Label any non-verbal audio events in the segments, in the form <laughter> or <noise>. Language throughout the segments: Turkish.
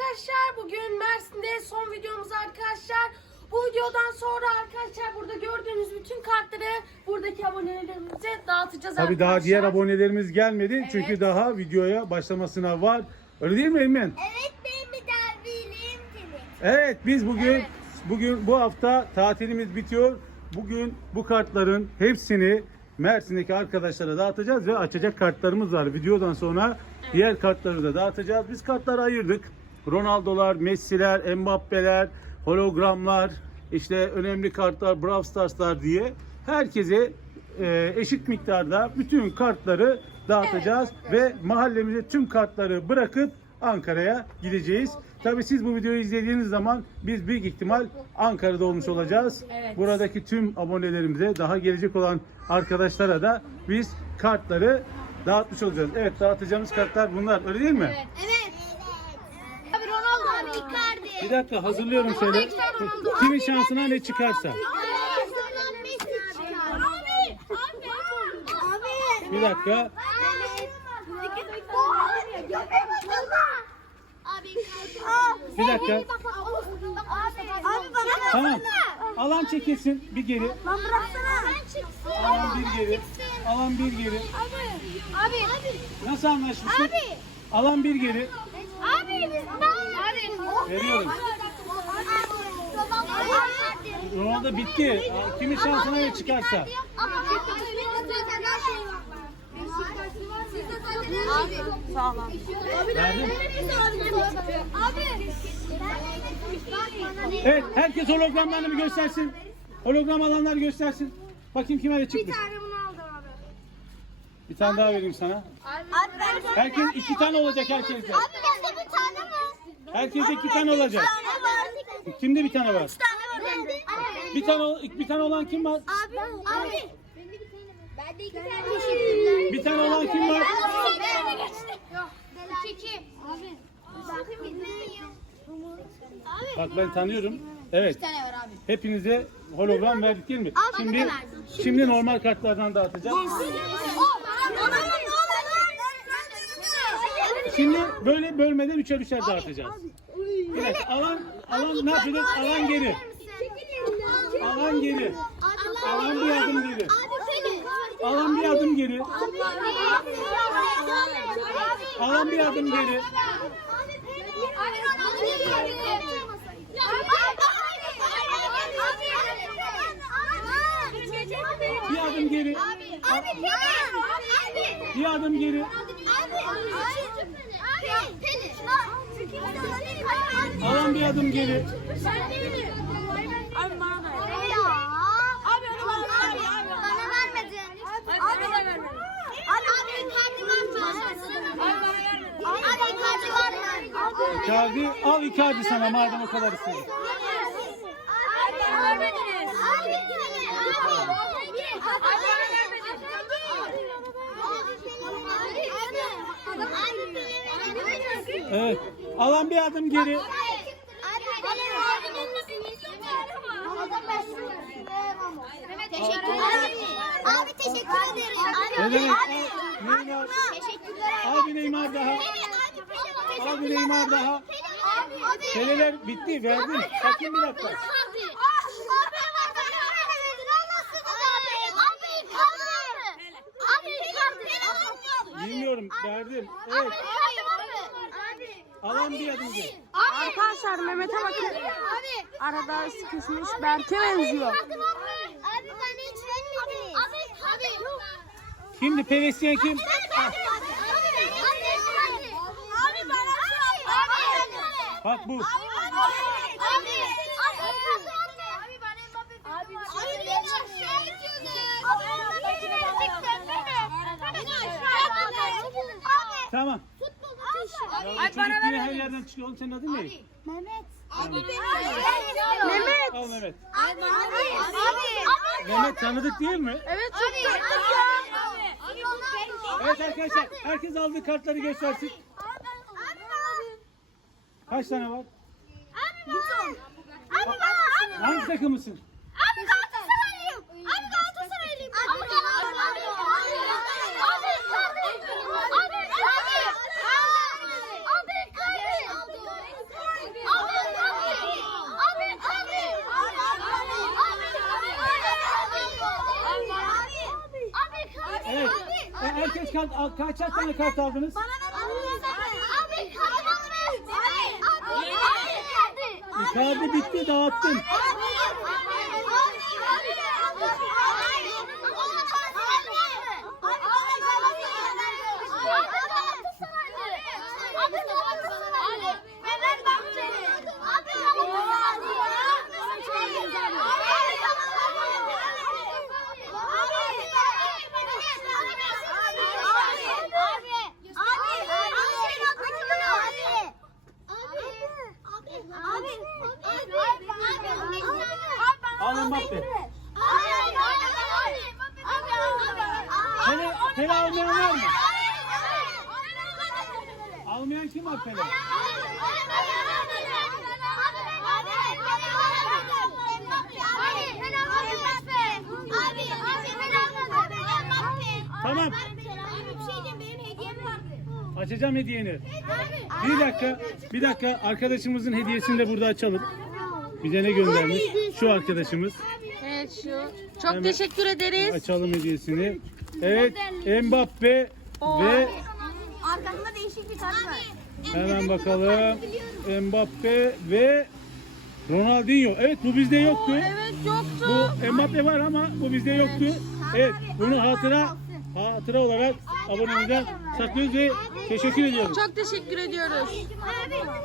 arkadaşlar. Bugün Mersin'de son videomuz arkadaşlar. Bu videodan sonra arkadaşlar burada gördüğünüz bütün kartları buradaki abonelerimize dağıtacağız Tabii arkadaşlar. daha diğer abonelerimiz gelmedi. Evet. Çünkü daha videoya başlamasına var. Öyle değil mi Eymen? Evet benim bir demek. Evet biz bugün Evet. bugün bu hafta tatilimiz bitiyor. Bugün bu kartların hepsini Mersin'deki arkadaşlara dağıtacağız ve açacak kartlarımız var. Videodan sonra diğer kartları da dağıtacağız. Biz kartları ayırdık. Ronaldo'lar, Messi'ler, Mbappe'ler, hologramlar, işte önemli kartlar, Brawl Stars'lar diye herkese e, eşit miktarda bütün kartları dağıtacağız ve mahallemize tüm kartları bırakıp Ankara'ya gideceğiz. Tabii siz bu videoyu izlediğiniz zaman biz büyük ihtimal Ankara'da olmuş olacağız. Evet. Buradaki tüm abonelerimize, daha gelecek olan arkadaşlara da biz kartları dağıtmış olacağız. Evet dağıtacağımız kartlar bunlar. Öyle değil mi? Evet. Abi Ronaldo abi Icardi. Bir dakika hazırlıyorum şöyle. Kimin şansına ne çıkarsa. Bir dakika. Bir dakika. Tamam. Alan çekilsin bir geri. Lan bıraksana. Ben. Alan bir geri. Alan bir geri. Abi. Abi. Nasıl anlaşmıştık? Abi. Alan bir geri. Abi biz Abi. Veriyorum. Ronaldo bitti. Kimin şansına ne çıkarsa. Abi. Sağ olun. Verdim. Abi. Evet herkes hologramlarını bir göstersin. Hologram alanlar göstersin. Bakayım kime ne çıkmış. bunu aldım abi. Bir tane daha vereyim sana. Abi ben Herkes iki tane olacak herkeste. Abi bizde bir tane mi? Herkeste iki tane olacak. tane. Kimde bir tane var? Üç tane var bende. Bir tane bir tane olan kim var? Abi. Abi. Bende iki tane teşekkürler. Bir tane olan kim var? Ben de geçti. Yok. İki. Abi. Abi. Bak ben tanıyorum. Evet. Bir tane var abi. Hepinize hologram verdik değil mi? Şimdi şimdi normal kartlardan dağıtacağım. Şimdi böyle bölmeden üçer üçer dağıtacağız. Dakika alan alan ne yapacağız? Alan geri. Alan geri. Alan bir adım geri. Alan bir adım geri. Alan bir adım geri. Bir adım geri. Bir adım geri. Alan bir adım geri. Abi bana da Abi onu bana ver ya. Bana vermedin. Abi bana da vermedin. Abi abi Icardi var mı? Abi bana vermedin. Abi Icardi var mı? Icardi al Icardi sana madem o kadar istedin. Abi vermediniz. Abi abi. Abi bana vermedin. Evet. Alan bir adım geri. Teşekkürler. Abi teşekkür ederim. Ne demek? Abi, Neymar. Teşekkürler. Al bir Neymar daha. Al bir Neymar daha. Teleler bitti verdim. Bakayım bir dakika. Bilmiyorum verdim. Evet. Alan bir adım geri. Arkadaşlar Mehmet'e bakın. Arada sıkışmış. Berk'e benziyor. Abi bana hiç vermediniz. Abi, abi. Şimdi Pevesyen kim? Abi bana Abi Bak bu. Abi. Abi. Abi bana Mbappe. Abi Abi beni aşağı itiyordun. Abi beni verecektin beni. Abi. Tamam. Futbolda Ya teşhir. bu çocuk yine her yerden çıkıyor. Oğlum senin adın ne? Mehmet. Abi Mehmet. Al Mehmet. Abi. Abi. Mehmet tanıdık değil mi? Evet çok Abi. tatlı. Abi. Abi. Evet arkadaşlar herkes aldığı kartları göstersin. Kaç tane var? Abi bana. Abi bana. Abi Hangi takımısın? Abi Galatasaraylıyım. Abi Galatasaraylıyım. Abi Galatasaraylıyım. Abi Galatasaraylıyım. Abi Evet. Herkes kaç tane kart aldınız? Bana ver. Icardi bitti dağıttın. Mbappe. Pele, Pele almayan var mı? Almayan kim var Pele? Tamam. Açacağım hediyeni. Bir dakika, bir dakika. Arkadaşımızın hediyesini de burada açalım. Bize ne göndermiş? Şu arkadaşımız. Evet şu. Çok Hemen- teşekkür ederiz. Açalım hediyesini. Evet, Mbappe ve Arkasında değişik bir kart var. hemen bakalım. Mbappe ve Ronaldinho. Evet bu bizde yoktu. Evet yoktu. Bu Mbappe var ama bu bizde yoktu. Evet, bunu hatıra hatıra olarak abonemize saklıyoruz ve teşekkür ediyoruz. Çok teşekkür ediyoruz. Abi. Abi.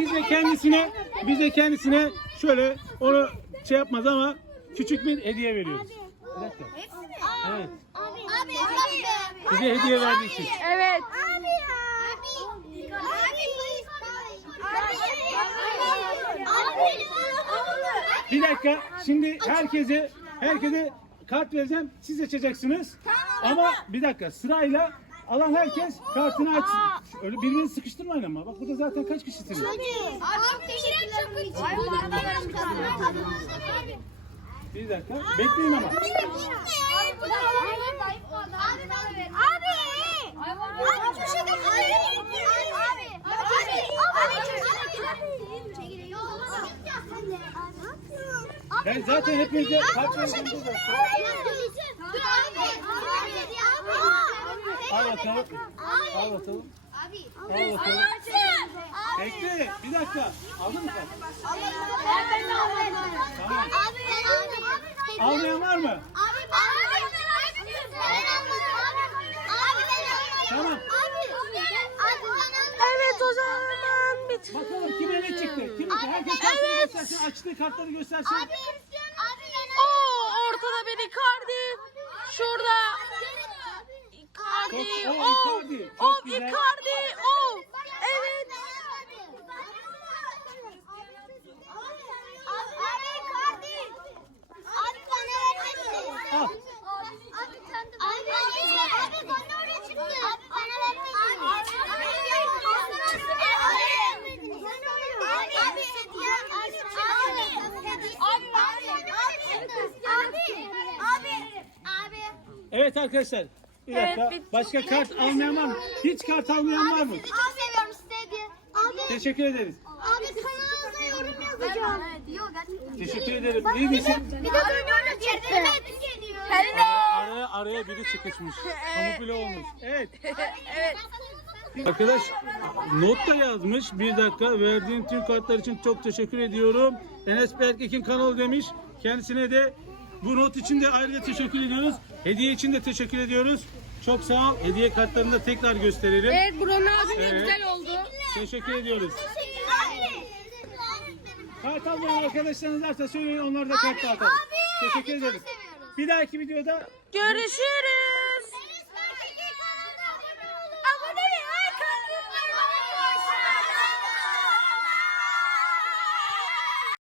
Biz de kendisine biz de kendisine şöyle onu şey yapmaz ama küçük bir hediye veriyoruz. Bir dakika. Evet. Abi. Abi. Abi. Bize hediye verdiği için. Evet. Abi ya. Abi. Abi. Bir dakika. Şimdi herkese herkese kart vereceğim. Siz seçeceksiniz. Ama bir dakika sırayla alan herkes kartını açsın. Öyle birbirinizi sıkıştırmayın ama. Bak burada zaten kaç kişisiniz? Abi çok teşekkürler. Ay bu arada Bir dakika. Bekleyin ama. Abi. Abi köşede abi. Ben zaten hepinize kart vereceğim burada. Al bakalım. Al bakalım. Al bakalım. Bekle. Bir dakika. Aldın mı kart? Almayan var mı? Tamam. Evet o zaman bit. Bakalım kime ne çıktı? Kim Herkes kartını göstersin. Açtığı kartları göstersin. Oo ortada bir Icardi. Şurada Icardi. Çok- o Oh, Icardi. Çok oh güzel. Icardi. Oh. Evet. Al. Evet arkadaşlar. Bir dakika. Evet, bitti. Başka kart almayan var mı? Hiç kart almayan var mı? Çok seviyorum sizi diye. Abi, Teşekkür ederiz. abi kanalınıza yorum yazacağım. Yok, Teşekkür ederim. İyi misin? Bir de dönüyoruz yerine. Araya, araya, araya biri sıkışmış. Kamufle olmuş. Evet. <laughs> Evet. Arkadaş not da yazmış. Bir dakika verdiğin tüm kartlar için çok teşekkür ediyorum. Enes Berkek'in kanalı demiş. Kendisine de bu not için de ayrıca teşekkür ediyoruz. Hediye için de teşekkür ediyoruz. Çok sağ ol. Hediye kartlarını da tekrar gösterelim. Evet bu Ronaldo Evet. güzel oldu. Teşekkür ediyoruz. Abi. Kart almayan arkadaşlarınız varsa söyleyin onlara da kart dağıtalım. abi. Teşekkür ederiz. Bir dahaki videoda Görüşürüz.